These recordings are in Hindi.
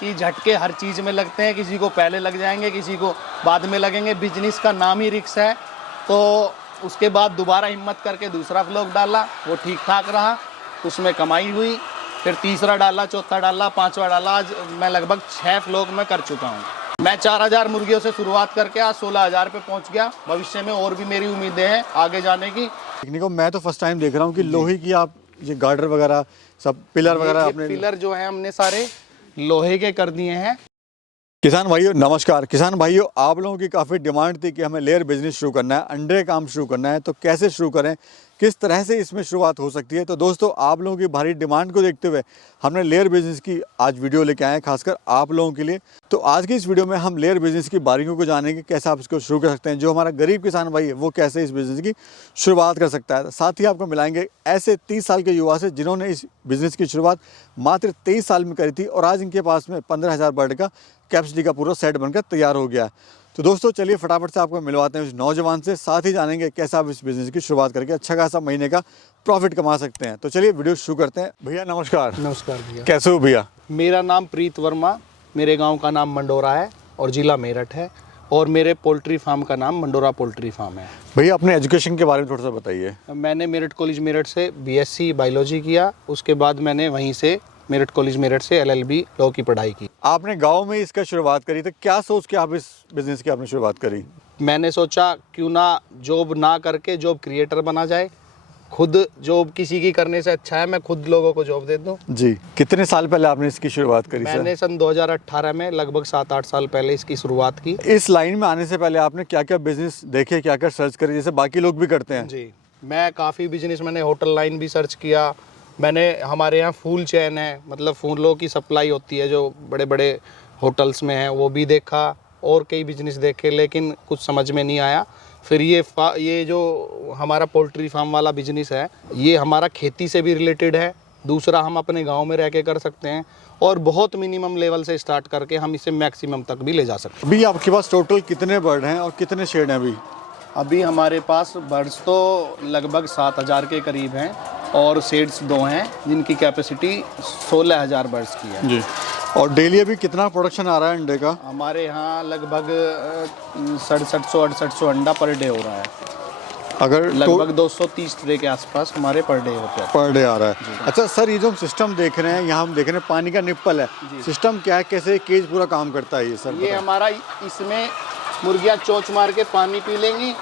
कि झटके हर चीज़ में लगते हैं, किसी को पहले लग जाएंगे, किसी को बाद में लगेंगे। बिजनेस का नाम ही रिस्क है। तो उसके बाद दोबारा हिम्मत करके दूसरा व्लॉग डाला, वो ठीक ठाक रहा, उसमें कमाई हुई। फिर तीसरा डाला, चौथा डाला, पांचवा डाला। आज मैं लगभग 6 व्लॉग में कर चुका हूँ। मैं 4000 मुर्गियों से शुरुआत करके आज 16000 पे पहुँच गया। भविष्य में और भी मेरी उम्मीदें हैं आगे जाने की। देखने को मैं तो फर्स्ट टाइम देख रहा हूँ कि लोहे की आप ये गार्डर वगैरह सब पिलर वगैरह आपने। पिलर जो है हमने सारे लोहे के कर दिए हैं। किसान भाइयों नमस्कार। किसान भाइयों, आप लोगों की काफ़ी डिमांड थी कि हमें लेयर बिजनेस शुरू करना है, अंडे काम शुरू करना है, तो कैसे शुरू करें, किस तरह से इसमें शुरुआत हो सकती है। तो दोस्तों, आप लोगों की भारी डिमांड को देखते हुए हमने लेयर बिजनेस की आज वीडियो लेके आए हैं, खासकर आप लोगों के लिए। तो आज की इस वीडियो में हम लेयर बिजनेस की बारीकियों को जानेंगे, कैसे आप इसको शुरू कर सकते हैं। जो हमारा गरीब किसान भाई है वो कैसे इस बिज़नेस की शुरुआत कर सकता है। साथ ही आपको मिलाएंगे ऐसे 30 साल के युवा से जिन्होंने इस बिज़नेस की शुरुआत मात्र 23 साल में करी थी और आज इनके पास में 15,000 बर्ड का कैपेसिटी का पूरा सेट बनकर तैयार हो गया है। तो दोस्तों चलिए फटाफट से आपको मिलवाते हैं उस नौजवान से, साथ ही जानेंगे कैसे आप इस बिज़नेस की शुरुआत करके अच्छा खासा महीने का प्रॉफिट कमा सकते हैं। तो चलिए वीडियो शुरू करते हैं। भैया नमस्कार। नमस्कार भैया। कैसे हो भैया? मेरा नाम प्रीत वर्मा, मेरे गांव का नाम मंडोरा है और ज़िला मेरठ है, और मेरे पोल्ट्री फार्म का नाम मंडोरा पोल्ट्री फार्म है। भैया अपने एजुकेशन के बारे में थोड़ा सा बताइए। मैंने मेरठ कॉलेज मेरठ से बीएससी बायोलॉजी किया। उसके बाद मैंने वहीं से मेरठ कॉलेज मेरठ से एलएलबी लॉ की पढ़ाई की। आपने गांव में इसका शुरुआत करी, तो क्या सोच के आप इस बिजनेस की आपने शुरुआत करी? मैंने सोचा क्यों ना जॉब ना करके जॉब क्रिएटर बना जाए। खुद जॉब किसी की करने से अच्छा है मैं खुद लोगों को जॉब दे दूं। जी, कितने साल पहले आपने इसकी शुरुआत करी? मैंने सन 2018 में लगभग 7-8 साल पहले इसकी शुरुआत की। इस लाइन में आने से पहले आपने क्या क्या बिजनेस देखे, क्या क्या सर्च करे, जैसे बाकी लोग भी करते हैं? जी, मैं काफ़ी बिजनेस, मैंने होटल लाइन भी सर्च किया। मैंने, हमारे यहाँ फूल चैन है, मतलब फूलों की सप्लाई होती है जो बड़े बड़े होटल्स में है, वो भी देखा और कई बिजनेस देखे, लेकिन कुछ समझ में नहीं आया। फिर ये जो हमारा पोल्ट्री फार्म वाला बिजनेस है, ये हमारा खेती से भी रिलेटेड है। दूसरा, हम अपने गांव में रह के कर सकते हैं और बहुत मिनिमम लेवल से स्टार्ट करके हम इसे मैक्सिमम तक भी ले जा सकते हैं। अभी आपके पास टोटल कितने बर्ड हैं और कितने शेड हैं अभी हमारे पास बर्ड्स तो लगभग 7000 के करीब हैं और शेड्स 2 हैं जिनकी कैपेसिटी 16000 बर्ड्स की है। जी। और डेली अभी कितना प्रोडक्शन आ रहा है अंडे का? हमारे यहाँ लगभग 6700-6800 अंडा पर डे हो रहा है। अगर लगभग 230 ट्रे के आसपास हमारे पर डे होते हैं। पर डे आ रहा है। अच्छा सर, ये जो हम सिस्टम देख रहे हैं, यहाँ हम देख रहे हैं पानी का निप्पल है, सिस्टम क्या है, कैसे केज पूरा काम करता है ये सर? ये हमारा, इसमें मुर्गियाँ चोंच मार के पानी पी लेंगी।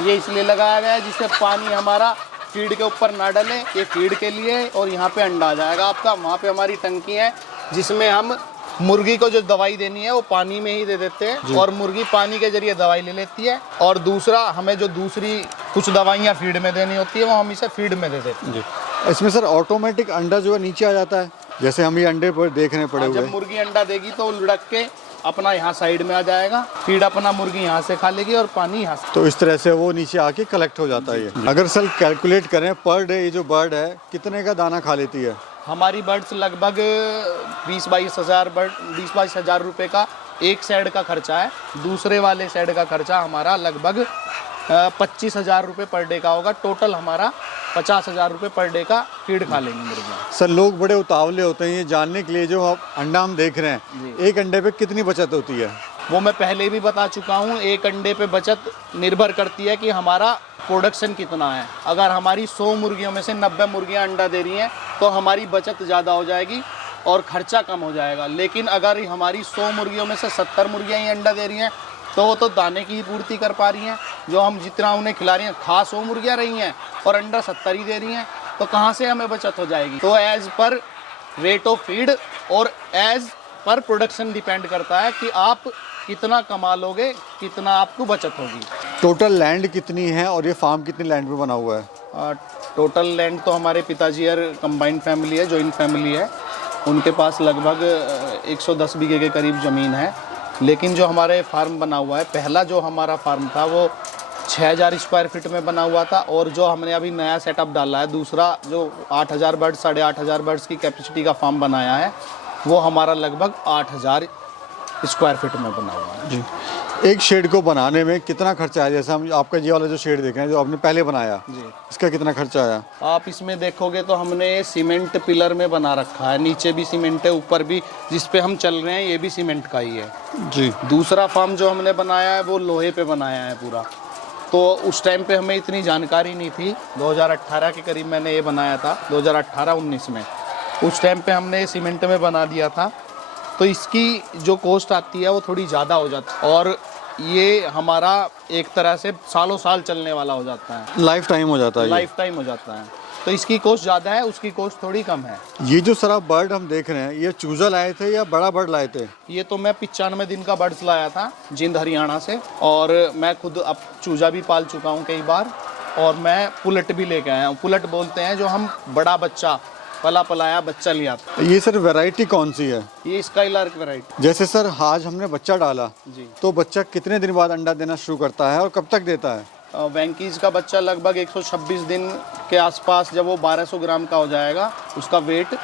ये इसलिए लगाया गया है जिससे पानी हमारा फीड के ऊपर ना डले, ये फीड के लिए। और यहाँ पे अंडा आ जाएगा आपका। वहाँ पे हमारी टंकी है जिसमें हम मुर्गी को जो दवाई देनी है वो पानी में ही दे देते हैं और मुर्गी पानी के जरिए दवाई ले लेती है। और दूसरा, हमें जो दूसरी कुछ दवाइयाँ फीड में देनी होती है वो हम इसे फीड में दे देते हैं। जी। इसमें सर ऑटोमेटिक अंडा जो है नीचे आ जाता है, जैसे हम ये अंडे पर देख रहे पड़े हुए। जब मुर्गी अंडा देगी तो लुढ़क के अपना यहाँ साइड में आ जाएगा, फीड अपना मुर्गी यहाँ से खा लेगी और पानी यहाँ से। तो इस तरह से वो नीचे आके कलेक्ट हो जाता है ये। अगर सर कैलकुलेट करें पर डे ये जो बर्ड है कितने का दाना खा लेती है? हमारी बर्ड्स लगभग 20-22 हज़ार रुपये का एक सेड का खर्चा है। दूसरे वाले सेड का खर्चा हमारा लगभग 25,000 रुपये पर डे का होगा। टोटल हमारा 50,000 रुपये पर डे का फीड खा लेंगे मुर्गियाँ। सर लोग बड़े उतावले होते हैं ये जानने के लिए, जो आप अंडा हम देख रहे हैं, एक अंडे पे कितनी बचत होती है? वो मैं पहले भी बता चुका हूँ। एक अंडे पे बचत निर्भर करती है कि हमारा प्रोडक्शन कितना है। अगर हमारी 100 मुर्गियों में से 90 मुर्गियाँ अंडा दे रही हैं तो हमारी बचत ज़्यादा हो जाएगी और खर्चा कम हो जाएगा। लेकिन अगर हमारी 100 मुर्गियों में से 70 मुर्गियाँ ही अंडा दे रही हैं तो वो तो दाने की ही पूर्ति कर पा रही हैं। जो हम जितना उन्हें खिला रही हैं, खा 100 मुर्गियाँ रही हैं और अंडा 70 ही दे रही हैं, तो कहाँ से हमें बचत हो जाएगी? तो as per rate of feed और एज़ पर प्रोडक्शन डिपेंड करता है कि आप कितना कमा लोगे, कितना आपको बचत होगी। टोटल लैंड कितनी है और ये फार्म कितनी लैंड पे बना हुआ है? टोटल लैंड तो हमारे पिताजी और कंबाइंड फैमिली है, जॉइंट फैमिली है, उनके पास लगभग 110 बीघे के करीब ज़मीन है। लेकिन जो हमारे फार्म बना हुआ है, पहला जो हमारा फार्म था वो 6000 स्क्वायर फीट में बना हुआ था, और जो हमने अभी नया सेटअप डाला है दूसरा, जो 8000 बर्ड्स 8500 बर्ड्स की कैपेसिटी का फार्म बनाया है, वो हमारा लगभग 8000 स्क्वायर फीट में बना हुआ है। जी। एक शेड को बनाने में कितना खर्चा है? जैसे हम आपका ये वाला जो शेड देख रहे हैं जो आपने पहले बनाया जी। इसका कितना खर्चा आया? आप इसमें देखोगे तो हमने सीमेंट पिलर में बना रखा है, नीचे भी सीमेंट है, ऊपर भी जिस पे हम चल रहे हैं ये भी सीमेंट का ही है जी। दूसरा फार्म जो हमने बनाया है वो लोहे पे बनाया है पूरा। तो उस टाइम पे हमें इतनी जानकारी नहीं थी, 2018 के करीब मैंने ये बनाया था, 2018-19 में। उस टाइम पे हमने सीमेंट में बना दिया था, तो इसकी जो कॉस्ट आती है वो थोड़ी ज़्यादा हो जाती है और ये हमारा एक तरह से सालों साल चलने वाला हो जाता है, लाइफ टाइम हो जाता है ये। लाइफ टाइम हो जाता है। तो इसकी कॉस्ट ज़्यादा है, उसकी कॉस्ट थोड़ी कम है। ये जो सारा बर्ड हम देख रहे हैं ये चूजा लाए थे या बड़ा बर्ड लाए थे? ये तो मैं 95 दिन का बर्ड्स लाया था जिंद हरियाणा से, और मैं खुद अब चूजा भी पाल चुका हूँ कई बार, और मैं पुलट भी लेके आया हूँ। पुलट बोलते हैं जो हम बड़ा बच्चा पला पलाया बच्चा लिया था। ये सर वैरायटी कौन सी है? ये स्काईलार्क वैरायटी। जैसे सर आज हमने बच्चा डाला जी। तो बच्चा कितने दिन बाद अंडा देना शुरू करता है और कब तक देता है? वेंकीज का बच्चा लगभग 126 दिन के आसपास, जब वो 1200 ग्राम का हो जाएगा उसका वेट,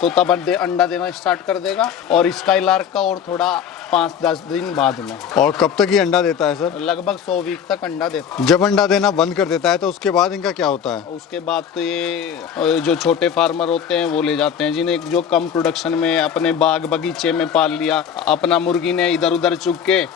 तो तब अंडा देना स्टार्ट कर देगा। और स्काईलार्क का और थोड़ा 5-10 दिन बाद में। और कब तक ये अंडा देता है सर? लगभग 100 वीक तक अंडा देता है। जब अंडा देना बंद कर देता है तो उसके बाद इनका क्या होता है? उसके बाद तो ये जो छोटे फार्मर होते हैं वो ले जाते हैं, जिन्हें जो कम प्रोडक्शन में अपने बाग बगीचे में पाल लिया, अपना मुर्गी ने इधर उधर चुग के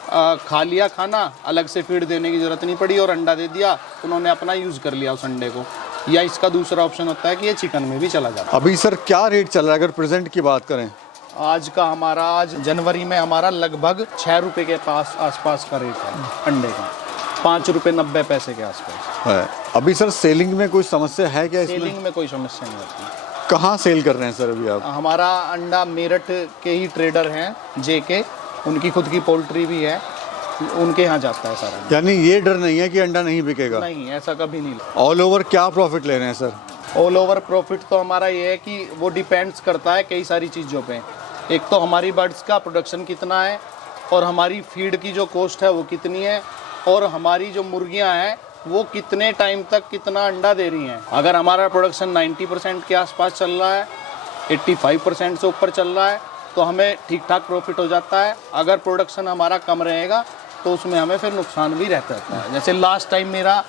खा लिया खाना, अलग से फीड देने की जरूरत नहीं पड़ी और अंडा दे दिया, उन्होंने अपना यूज़ कर लिया उस अंडे को। या इसका दूसरा ऑप्शन होता है कि ये चिकन में भी चला जाता है। अभी सर क्या रेट चल रहा है अगर प्रेजेंट की बात करें? आज का हमारा, आज जनवरी में हमारा लगभग 6 रुपये के आसपास का रेट है अंडे का, 5 रुपये 90 पैसे के आसपास है। अभी सर सेलिंग में कोई समस्या है क्या इसमें? सेलिंग में कोई समस्या नहीं होती। कहाँ सेल कर रहे हैं सर अभी आप? हमारा अंडा मेरठ के ही ट्रेडर हैं जेके, उनकी खुद की पोल्ट्री भी है, उनके यहाँ जाता है सारा। यानी ये डर नहीं है कि अंडा नहीं बिकेगा? नहीं, ऐसा कभी नहीं। ऑल ओवर क्या प्रॉफिट ले रहे हैं सर? ऑल ओवर प्रॉफिट तो हमारा ये है कि वो डिपेंड्स करता है कई सारी चीज़ों पे। एक तो हमारी बर्ड्स का प्रोडक्शन कितना है, और हमारी फीड की जो कॉस्ट है वो कितनी है, और हमारी जो मुर्गियां हैं वो कितने टाइम तक कितना अंडा दे रही हैं। अगर हमारा प्रोडक्शन 90% के आसपास चल रहा है, 85% से ऊपर चल रहा है, तो हमें ठीक ठाक प्रॉफिट हो जाता है। अगर प्रोडक्शन हमारा कम रहेगा तो उसमें हमें फिर नुकसान भी रहता है। जैसे लास्ट टाइम मेरा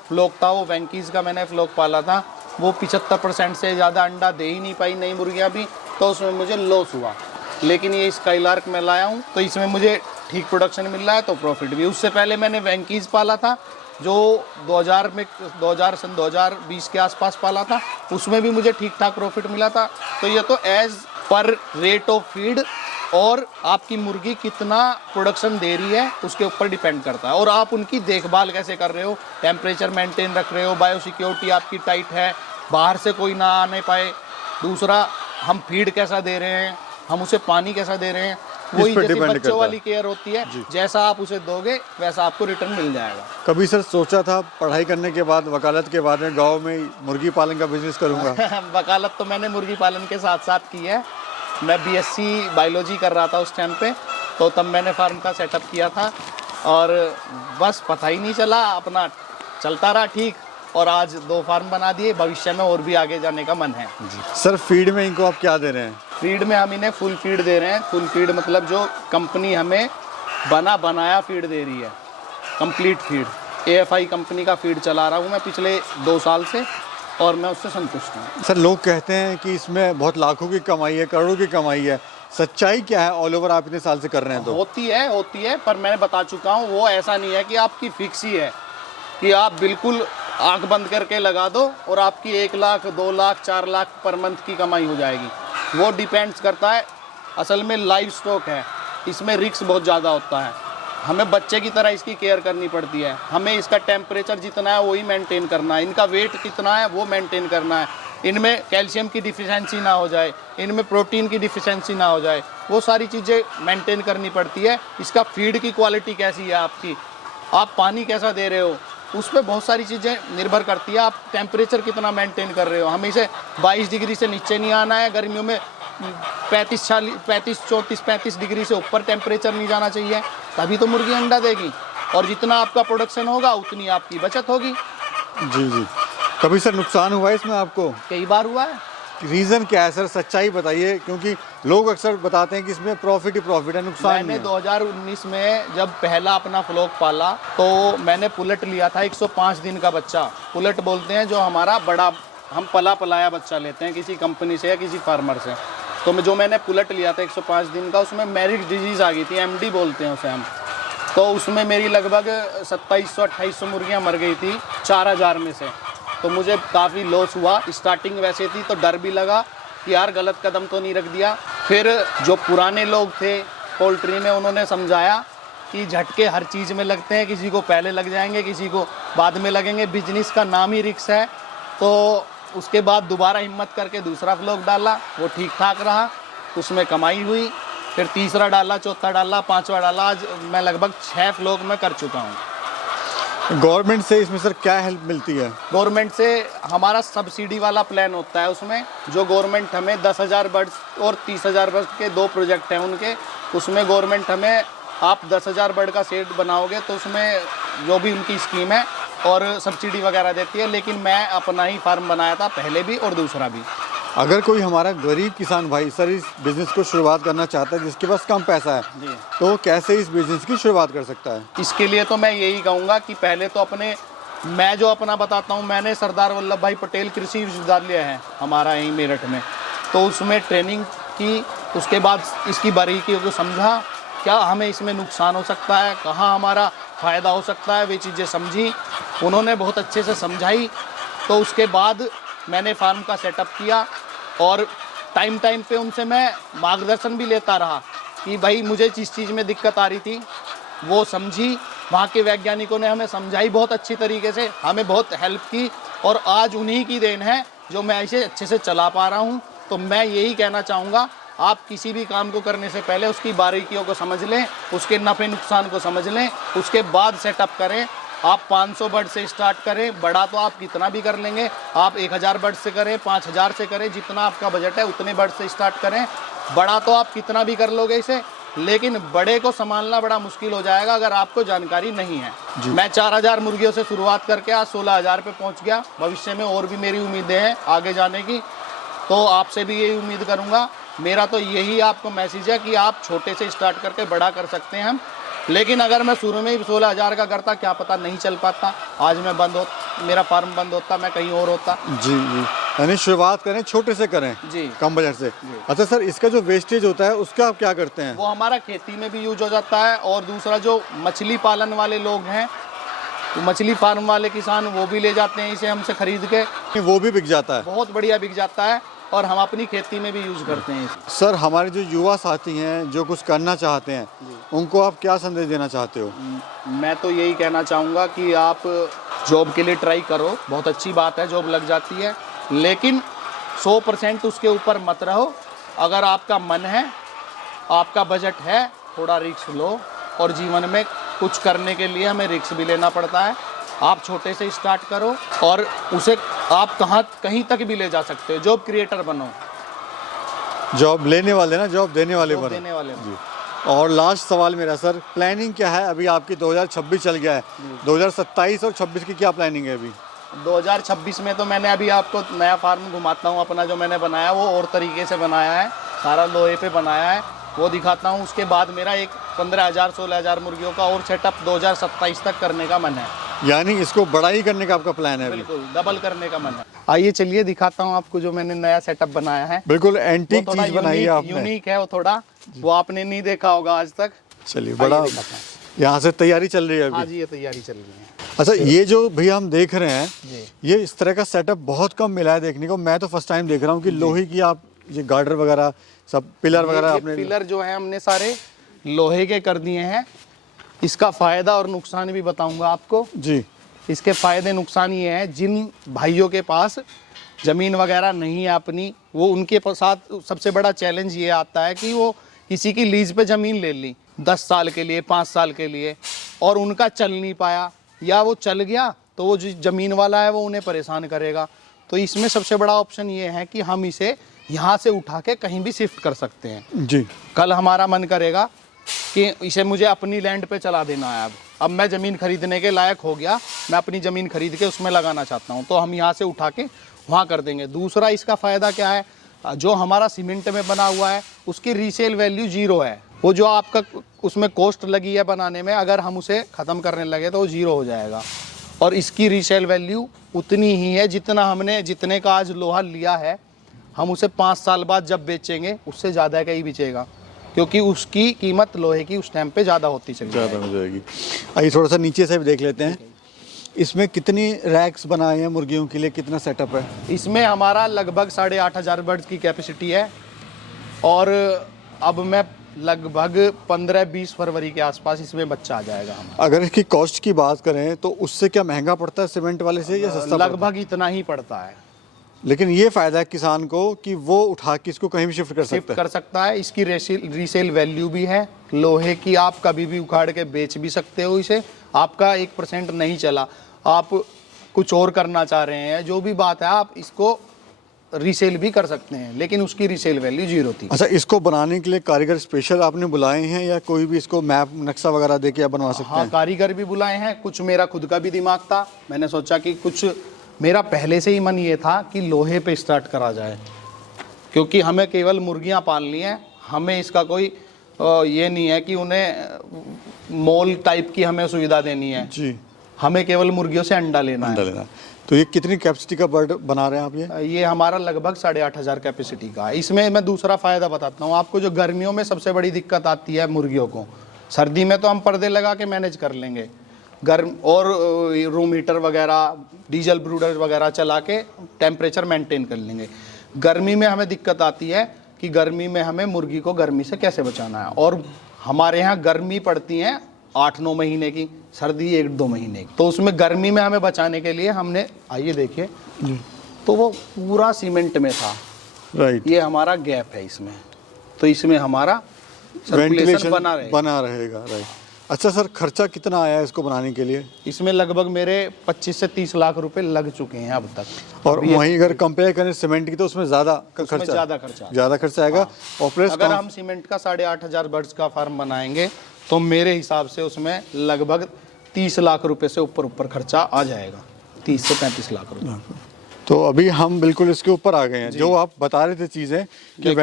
फ्लॉक था, वो वेंकीज का मैंने फ्लॉक पाला था, वो 75% से ज़्यादा अंडा दे ही नहीं पाई, नई मुर्गियाँ भी, तो उसमें मुझे लॉस हुआ। लेकिन ये स्काईलार्क में लाया हूँ तो इसमें मुझे ठीक प्रोडक्शन मिल रहा है, तो प्रॉफिट भी। उससे पहले मैंने वेंकीज पाला था जो 2020 के आसपास पाला था, उसमें भी मुझे ठीक ठाक प्रॉफिट मिला था। तो ये तो as per rate of feed और आपकी मुर्गी कितना प्रोडक्शन दे रही है उसके ऊपर डिपेंड करता है, और आप उनकी देखभाल कैसे कर रहे हो, टेम्परेचर मेंटेन रख रहे हो, बायोसिक्योरिटी आपकी टाइट है, बाहर से कोई ना आने पाए। दूसरा, हम फीड कैसा दे रहे हैं, हम उसे पानी कैसा दे रहे हैं, वही जैसे बच्चों वाली केयर होती है, जैसा आप उसे दोगे वैसा आपको रिटर्न मिल जाएगा। कभी सर सोचा था पढ़ाई करने के बाद, वकालत के बाद में गाँव में मुर्गी पालन का बिजनेस करूँगा? वकालत तो मैंने मुर्गी पालन के साथ साथ की है। मैं BSc बायोलॉजी कर रहा था उस टाइम पे, तो तब मैंने फार्म का सेटअप किया था, और बस पता ही नहीं चला, अपना चलता रहा ठीक, और आज 2 फार्म बना दिए। भविष्य में और भी आगे जाने का मन है। सर फीड में इनको आप क्या दे रहे हैं? फीड में हम इन्हें फुल फीड दे रहे हैं। फुल फीड मतलब जो कंपनी हमें बनाया फीड दे रही है, कंप्लीट फीड। AFI कंपनी का फीड चला रहा हूँ मैं पिछले 2 साल से, और मैं उससे संतुष्ट हूँ। सर लोग कहते हैं कि इसमें बहुत लाखों की कमाई है, करोड़ों की कमाई है, सच्चाई क्या है? ऑल ओवर आप इतने साल से कर रहे हैं तो। होती है, पर मैं बता चुका हूँ, वो ऐसा नहीं है कि आपकी फिक्स ही है कि आप बिल्कुल आंख बंद करके लगा दो और आपकी 1 लाख 2 लाख 4 लाख पर मंथ की कमाई हो जाएगी। वो डिपेंड्स करता है, असल में लाइव स्टॉक है, इसमें रिस्क बहुत ज़्यादा होता है। हमें बच्चे की तरह इसकी केयर करनी पड़ती है, हमें इसका टेम्परेचर जितना है वही मेंटेन करना है, इनका वेट कितना है वो मेंटेन करना है, इनमें कैल्शियम की डिफिशेंसी ना हो जाए, इनमें प्रोटीन की डिफिशेंसी ना हो जाए, वो सारी चीज़ें मेंटेन करनी पड़ती है। इसका फीड की क्वालिटी कैसी है आपकी, आप पानी कैसा दे रहे हो, उस पर बहुत सारी चीज़ें निर्भर करती है। आप टेम्परेचर कितना मेंटेन कर रहे हो, हमें इसे 22 डिग्री से नीचे नहीं आना है, गर्मियों में 35 डिग्री से ऊपर टेम्परेचर नहीं जाना चाहिए, तभी तो मुर्गी अंडा देगी, और जितना आपका प्रोडक्शन होगा उतनी आपकी बचत होगी। जी। कभी सर नुकसान हुआ है इसमें आपको? कई बार हुआ है, रीज़न क्या है सर, सच्चाई बताइए, क्योंकि लोग अक्सर बताते हैं कि इसमें प्रॉफिट ही प्रॉफिट है, नुकसान मैंने नहीं है। 2019 में जब पहला अपना फ्लॉक पाला तो मैंने पुलेट लिया था 105 दिन का बच्चा। पुलेट बोलते हैं जो हमारा बड़ा, हम पला पलाया बच्चा लेते हैं किसी कंपनी से या किसी फार्मर से। तो जो मैंने पुलेट लिया था 105 दिन का, उसमें मैरिज डिजीज़ आ गई थी, एमडी बोलते हैं उसे हम। तो उसमें मेरी लगभग 2700-2800 मुर्गियाँ मर गई थी 4000 में से। तो मुझे काफ़ी लॉस हुआ। स्टार्टिंग वैसे थी तो डर भी लगा कि यार गलत कदम तो नहीं रख दिया। फिर जो पुराने लोग थे पोल्ट्री में, उन्होंने समझाया कि झटके हर चीज़ में लगते हैं, किसी को पहले लग जाएंगे, किसी को बाद में लगेंगे, बिजनेस का नाम ही रिस्क है। तो उसके बाद दोबारा हिम्मत करके दूसरा फ्लॉक डाला, वो ठीक ठाक रहा, उसमें कमाई हुई। फिर तीसरा डाला, चौथा डाला, पांचवा डाला, आज मैं लगभग 6 फ्लॉक में कर चुका हूँ। गवर्नमेंट से इसमें सर क्या हेल्प मिलती है? गवर्नमेंट से हमारा सब्सिडी वाला प्लान होता है, उसमें जो गवर्नमेंट हमें 10,000 बर्ड्स और 30,000 बर्ड्स के 2 प्रोजेक्ट हैं उनके, उसमें गवर्नमेंट हमें, आप 10,000 बर्ड का सेट बनाओगे तो उसमें जो भी उनकी स्कीम है और सब्सिडी वगैरह देती है। लेकिन मैं अपना ही फार्म बनाया था पहले भी और दूसरा भी। अगर कोई हमारा गरीब किसान भाई सर इस बिज़नेस को शुरुआत करना चाहता है, जिसके पास कम पैसा है, जी, तो कैसे इस बिज़नेस की शुरुआत कर सकता है? इसके लिए तो मैं यही कहूँगा कि पहले तो मैं जो अपना बताता हूँ, मैंने सरदार वल्लभ भाई पटेल कृषि विश्वविद्यालय है हमारा यहीं मेरठ में, तो उसमें ट्रेनिंग की। उसके बाद इसकी बारीकियों को समझा, क्या हमें इसमें नुकसान हो सकता है, कहाँ हमारा फ़ायदा हो सकता है, वे चीज़ें समझी, उन्होंने बहुत अच्छे से समझाई। तो उसके बाद मैंने फार्म का सेटअप किया और टाइम पे उनसे मैं मार्गदर्शन भी लेता रहा कि भाई मुझे जिस चीज़ में दिक्कत आ रही थी वो समझी। वहाँ के वैज्ञानिकों ने हमें समझाई बहुत अच्छी तरीके से, हमें बहुत हेल्प की और आज उन्हीं की देन है जो मैं इसे अच्छे से चला पा रहा हूँ। तो मैं यही कहना चाहूँगा, आप किसी भी काम को करने से पहले उसकी बारीकियों को समझ लें, उसके नफ़े नुकसान को समझ लें, उसके बाद सेटअप करें। आप 500 बर्ड से स्टार्ट करें, बड़ा तो आप कितना भी कर लेंगे, आप 1000 बर्ड से करें, 5000 से करें, जितना आपका बजट है उतने बर्ड से स्टार्ट करें। बड़ा तो आप कितना भी कर लोगे इसे, लेकिन बड़े को संभालना बड़ा मुश्किल हो जाएगा अगर आपको जानकारी नहीं है। मैं 4000 मुर्गियों से शुरुआत करके आज 16,000 पे पहुंच गया। भविष्य में और भी मेरी उम्मीदें हैं आगे जाने की, तो आपसे भी यही उम्मीद करूंगा। मेरा तो यही आपको मैसेज है कि आप छोटे से स्टार्ट करके बड़ा कर सकते हैं हम। लेकिन अगर मैं शुरू में ही 16,000 का करता, क्या पता नहीं चल पाता, आज मैं मेरा फार्म बंद होता, मैं कहीं और होता। जी जी, यानी शुरुआत करें, छोटे से करें जी, कम बजट से। अच्छा सर, इसका जो वेस्टेज होता है उसका आप क्या करते हैं? वो हमारा खेती में भी यूज हो जाता है। और दूसरा जो मछली पालन वाले लोग हैं, मछली फार्म वाले किसान, वो भी ले जाते हैं इसे हमसे खरीद के, वो भी बिक जाता है? बहुत बढ़िया बिक जाता है और हम अपनी खेती में भी यूज करते हैं इसे। सर, हमारे जो युवा साथी हैं जो कुछ करना चाहते हैं, उनको आप क्या संदेश देना चाहते हो? मैं तो यही कहना चाहूँगा कि आप जॉब के लिए ट्राई करो, बहुत अच्छी बात है, जॉब लग जाती है, लेकिन 100% उसके ऊपर मत रहो। अगर आपका मन है, आपका बजट है, थोड़ा रिस्क लो। और जीवन में कुछ करने के लिए हमें रिस्क भी लेना पड़ता है। आप छोटे से स्टार्ट करो और उसे आप कहीं तक भी ले जा सकते हो। जॉब क्रिएटर बनो, जॉब लेने वाले ना, जॉब देने वाले जॉब बनो। देने वाले जी। और लास्ट सवाल मेरा सर, प्लानिंग क्या है अभी आपकी? 2026 चल गया है, 2027 और 26 की क्या प्लानिंग है अभी? 2026 में तो मैंने अभी आपको नया फार्म घुमाता हूँ अपना, जो मैंने बनाया वो और तरीके से बनाया है, सारा लोहे पे बनाया है, वो दिखाता हूँ। उसके बाद मेरा एक 15,000-16,000 मुर्गियों का और सेटअप 2027 तक करने का मन है। यानी इसको बड़ा ही करने का आपका प्लान है अभी? बिल्कुल, डबल करने का मन है। आइए चलिए दिखाता हूँ आपको जो मैंने नया सेटअप बनाया है। बिल्कुल एंटीक थोड़ा चीज बनाई है आपने। यूनिक है वो थोड़ा, वो आपने नहीं देखा होगा आज तक। चलिए, बड़ा यहाँ से तैयारी चल रही है हाँ अभी? जी, ये तैयारी चल रही है। अच्छा, ये जो भैया हम देख रहे हैं, जी, ये इस तरह का सेटअप बहुत कम मिला है देखने को। मैं तो फर्स्ट टाइम देख रहा हूँ कि लोहे की आप ये गार्डर वगैरह सब पिलर वगैरह ये आपने। पिलर जो है हमने सारे लोहे के कर दिए हैं। इसका फायदा और नुकसान भी बताऊंगा आपको जी। इसके फायदे नुकसान ये हैं, जिन भाइयों के पास ज़मीन वगैरह नहीं है अपनी, वो उनके साथ सबसे बड़ा चैलेंज ये आता है कि वो किसी की लीज पे ज़मीन ले ली 10 साल के लिए, 5 साल के लिए, और उनका चल नहीं पाया, या वो चल गया तो वो जो ज़मीन वाला है वो उन्हें परेशान करेगा। तो इसमें सबसे बड़ा ऑप्शन ये है कि हम इसे यहाँ से उठा के कहीं भी शिफ्ट कर सकते हैं। जी। कल हमारा मन करेगा कि इसे मुझे अपनी लैंड पे चला देना है, अब मैं ज़मीन खरीदने के लायक हो गया, मैं अपनी ज़मीन खरीद के उसमें लगाना चाहता हूँ, तो हम यहाँ से उठा के वहाँ कर देंगे। दूसरा इसका फ़ायदा क्या है, जो हमारा सीमेंट में बना हुआ है उसकी रीसेल वैल्यू 0 है। वो जो आपका उसमें कॉस्ट लगी है बनाने में, अगर हम उसे ख़त्म करने लगे तो वो 0 हो जाएगा। और इसकी रीसेल वैल्यू उतनी ही है जितना हमने जितने का आज लोहा लिया है, हम उसे 5 साल बाद जब बेचेंगे उससे ज़्यादा का ही बिचेगा, क्योंकि उसकी कीमत लोहे की उस टाइम पे ज़्यादा होती चली ज़्यादा जाएगी। हो जाएगी। आइए थोड़ा सा नीचे से भी देख लेते हैं। इसमें कितनी रैक्स बनाए हैं मुर्गियों के लिए, कितना सेटअप है? इसमें हमारा लगभग 8,500 बर्ड्स की कैपेसिटी है, और अब मैं लगभग 15-20 फरवरी के आसपास इसमें बच्चा आ जाएगा। हम अगर इसकी कॉस्ट की बात करें तो उससे क्या महंगा पड़ता है सीमेंट वाले से या सस्ता पड़ता लगभग इतना ही पड़ता है। है? लेकिन ये फ़ायदा है किसान को कि वो उठा के इसको कहीं भी शिफ्ट कर शिफ्ट सकता है। कर सकता है। इसकी रीसेल वैल्यू भी है लोहे की, आप कभी भी उखाड़ के बेच भी सकते हो इसे। आपका 1% नहीं चला, आप कुछ और करना चाह रहे हैं, जो भी बात है, आप इसको रीसेल भी कर सकते हैं, लेकिन उसकी रीसेल वैल्यू 0 थी। अच्छा, इसको बनाने के लिए कारीगर स्पेशल आपने बुलाए हैं या कोई भी इसको मैप नक्शा वगैरह दे के आप बनवा सकते हाँ, हैं? कारीगर भी बुलाए हैं। कुछ मेरा खुद का भी दिमाग था, मैंने सोचा कि कुछ मेरा पहले से ही मन ये था कि लोहे पे स्टार्ट करा जाए, क्योंकि हमें केवल मुर्गियाँ पालनी है। हमें इसका कोई ये नहीं है कि उन्हें मॉल टाइप की हमें सुविधा देनी है जी, हमें केवल मुर्गियों से अंडा लेना है। लेना। तो ये कितनी कैपेसिटी का बर्ड बना रहे हैं आप? ये हमारा लगभग 8,500 कैपेसिटी का है। इसमें मैं दूसरा फ़ायदा बताता हूँ आपको। जो गर्मियों में सबसे बड़ी दिक्कत आती है मुर्गियों को, सर्दी में तो हम पर्दे लगा के मैनेज कर लेंगे, गर्म और रूम हीटर वगैरह, डीजल ब्रूडर वगैरह चला के टेम्परेचर मेंटेन कर लेंगे। गर्मी में हमें दिक्कत आती है कि गर्मी में हमें मुर्गी को गर्मी से कैसे बचाना है। और हमारे यहाँ गर्मी पड़ती है 8-9 महीने की, सर्दी 1-2 महीने की। तो उसमें गर्मी में हमें बचाने के लिए हमने, आइए देखिए, तो वो पूरा सीमेंट में था। राइट, ये हमारा गैप है इसमें, तो इसमें हमारा सर्कुलेशन बना रहेगा। राइट। अच्छा सर, खर्चा कितना आया है इसको बनाने के लिए? इसमें लगभग मेरे 25 से 30 लाख रुपए लग चुके हैं अब तक। और वहीं अगर कंपेयर करें सीमेंट की तो उसमें ज़्यादा खर्चा ज़्यादा खर्चा आएगा। और प्लस अगर हम सीमेंट का 8,500 बर्ड्स का फार्म बनाएंगे तो मेरे हिसाब से उसमें लगभग 30 लाख रुपए से ऊपर खर्चा आ जाएगा, 30 से 35 लाख रुपए। तो अभी हम बिल्कुल इसके ऊपर आ गए हैं। जो आप बता रहे थे चीज़ें कि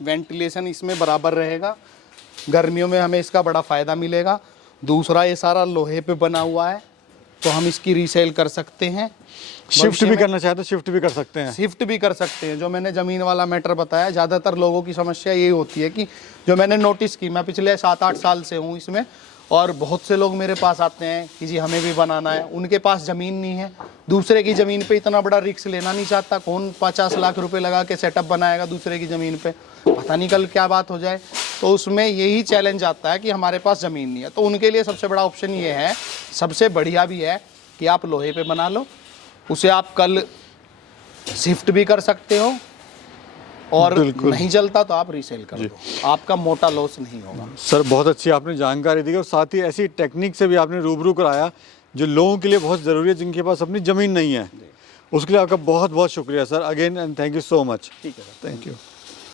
वेंटिलेशन इसमें बराबर रहेगा, गर्मियों में हमें इसका बड़ा फ़ायदा मिलेगा। दूसरा, ये सारा लोहे पे बना हुआ है, तो हम इसकी रीसेल कर सकते हैं। शिफ्ट भी करना चाहे तो शिफ्ट भी कर सकते हैं। शिफ्ट भी कर सकते हैं। जो मैंने ज़मीन वाला मैटर बताया, ज़्यादातर लोगों की समस्या यही होती है कि जो मैंने नोटिस की, मैं पिछले 7-8 साल से हूँ इसमें, और बहुत से लोग मेरे पास आते हैं कि जी हमें भी बनाना है। उनके पास ज़मीन नहीं है, दूसरे की ज़मीन पे इतना बड़ा रिस्क लेना नहीं चाहता। कौन 50 लाख रुपए लगा के सेटअप बनाएगा दूसरे की ज़मीन पे, पता नहीं कल क्या बात हो जाए। तो उसमें यही चैलेंज आता है कि हमारे पास ज़मीन नहीं है। तो उनके लिए सबसे बड़ा ऑप्शन ये है, सबसे बढ़िया भी है, कि आप लोहे पे बना लो, उसे आप कल शिफ्ट भी कर सकते हो, और नहीं चलता तो आप रीसेल कर दो, आपका मोटा लॉस नहीं होगा। सर, बहुत अच्छी आपने जानकारी दी और साथ ही ऐसी टेक्निक से भी आपने रूबरू कराया जो लोगों के लिए बहुत ज़रूरी है, जिनके पास अपनी ज़मीन नहीं है। उसके लिए आपका बहुत बहुत शुक्रिया sir, again and thank you so much. ठीक है सर, थैंक यू।